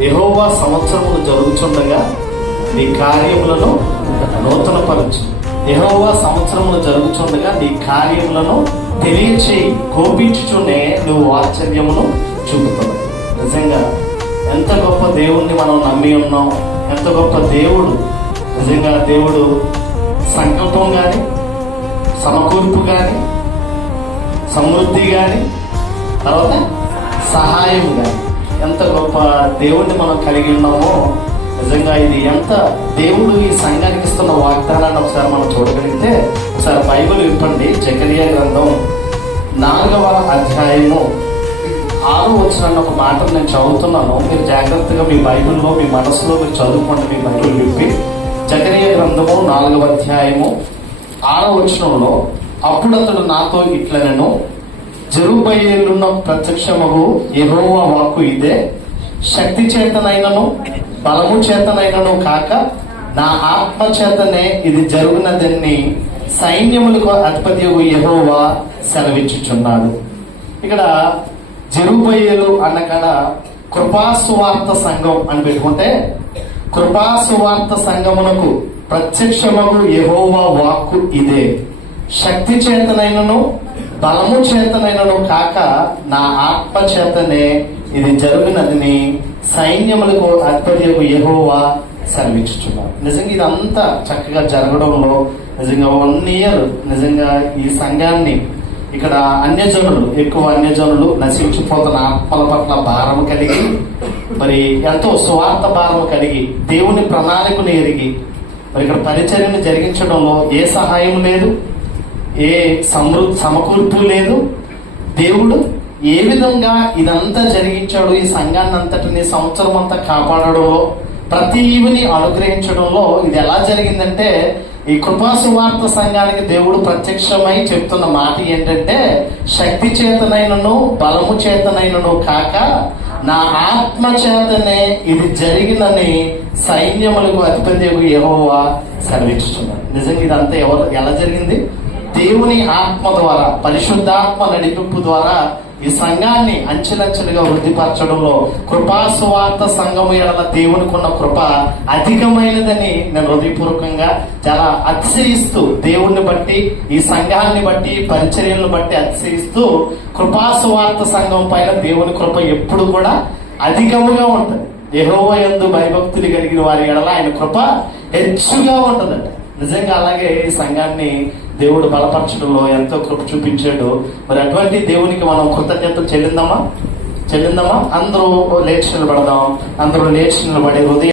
యెహోవా సంవత్సరములు జరుగుచుండగా నీ కార్యములను నూతనపరచు. యెహోవా సంవత్సరములు జరుగుచుండగా నీ కార్యములను తెలియచేయి. కోపించుచునే నువ్వు ఆశ్చర్యమును చూపుతావు. నిజంగా ఎంత గొప్ప దేవుణ్ణి మనం నమ్మి ఉన్నాం. ఎంత గొప్ప దేవుడు. నిజంగా దేవుడు సంకల్పం కానీ, సమకూర్పు కానీ, సమృద్ధి కానీ, తర్వాత సహాయం కానీ, ఎంత గొప్ప దేవుణ్ణి మనం కలిగి ఉన్నామో. నిజంగా ఇది ఎంత దేవుడు ఈ సంఘానికి ఇస్తున్న వాగ్దానాన్ని ఒకసారి మనం చూడగలిగితే, ఒకసారి బైబిల్ విప్పండి. జకరియా గ్రంథం 4వ అధ్యాయము 6వ వచనాన్ని ఒక మాటను నేను చదువుతున్నాను. మీరు జాగ్రత్తగా మీ బైబిల్లో మీ మనసులో మీరు చదువుకోండి. మీ బైబిల్ విప్పి జకరియా గ్రంథము 4వ అధ్యాయము 6వ వచనంలో, అప్పుడు అతడు నాతో ఇట్లనెను, జెరుబ్బయలున్న ప్రత్యక్షమగు యెహోవా వాక్కు ఇదే, శక్తి చేతనైనను బలము చేతనైనను కాక నా ఆత్మ చేతనే ఇది జరుగునదని సైన్యములకు అధిపతి యెహోవా సెలవిచ్చుచున్నాడు. ఇక్కడ జెరుబ్బయలు అన్న కాడ కృపాసువార్త సంఘం అని పెట్టుకుంటే, కృపాసువార్త సంఘమునకు ప్రత్యక్షమగు యెహోవా వాక్కు ఇదే, శక్తి చేతనైనను బలము చేతనైనను కాక నా ఆత్మ చేతనే ఇది జరుగునదని సైన్యములకు అధిపతి యెహోవా సెలవిచ్చుచున్నాడు. నిజంగా ఇదంతా చక్కగా జరగడంలో నిజంగా 1 year నిజంగా ఈ సంఘాన్ని ఇక్కడ ఎక్కువ అన్యజనులు నశించిపోతున్న ఆత్మల పట్ల భారం కలిగి, మరి ఎంతో స్వార్థ భారం కలిగి, దేవుని ప్రణాళికను ఎరిగి, మరి ఇక్కడ పరిచర్యను జరిగించడంలో ఏ సహాయం లేదు, ఏ సమకూర్పు లేదు. దేవుడు ఏ విధంగా ఇదంతా జరిగించాడు, ఈ సంఘాన్ని అంతటిని సంవత్సరం అంతా కాపాడడంలో, ప్రతిని అనుగ్రహించడంలో ఇది ఎలా జరిగిందంటే, ఈ కృపాసువార్త సంఘానికి దేవుడు ప్రత్యక్షమై చెప్తున్న మాట ఏంటంటే, శక్తి చేతనైనను బలము చేతనైనను కాక నా ఆత్మ చేతనే ఇది జరిగినని సైన్యములకు అధిపతి యెహోవా సెలవిస్తున్నాడు. నిజంగా ఇదంతా ఎలా జరిగింది? దేవుని ఆత్మ ద్వారా, పరిశుద్ధాత్మ నడిపింపు ద్వారా ఈ సంఘాన్ని అంచెలంచెలుగా వృద్ధిపరచడంలో కృపాసువార్త సంఘము ఎడల దేవునికి ఉన్న కృప అధికమైనదని నేను హృదయపూర్వకంగా చాలా అతిశయిస్తూ, దేవుణ్ణి బట్టి, ఈ సంఘాన్ని బట్టి, పరిచర్యలను బట్టి అతిశయిస్తూ, కృపాసువార్త సంఘం పైన దేవుని కృప ఎప్పుడు కూడా అధికముగా ఉంటుంది. యెహోవా యందు భయభక్తులు కలిగిన వారి ఎడల ఆయన కృప హెచ్చుగా ఉంటుందంట. నిజంగా అలాగే ఈ సంఘాన్ని దేవుడు బలపరచడంలో ఎంతో కృప చూపించాడు. మరి అటువంటి దేవునికి మనం కృతజ్ఞతలు చెల్లిందామా? అందరూ లేచి నిలబడదాం. అందరూ లేచి నిలబడే హృదయం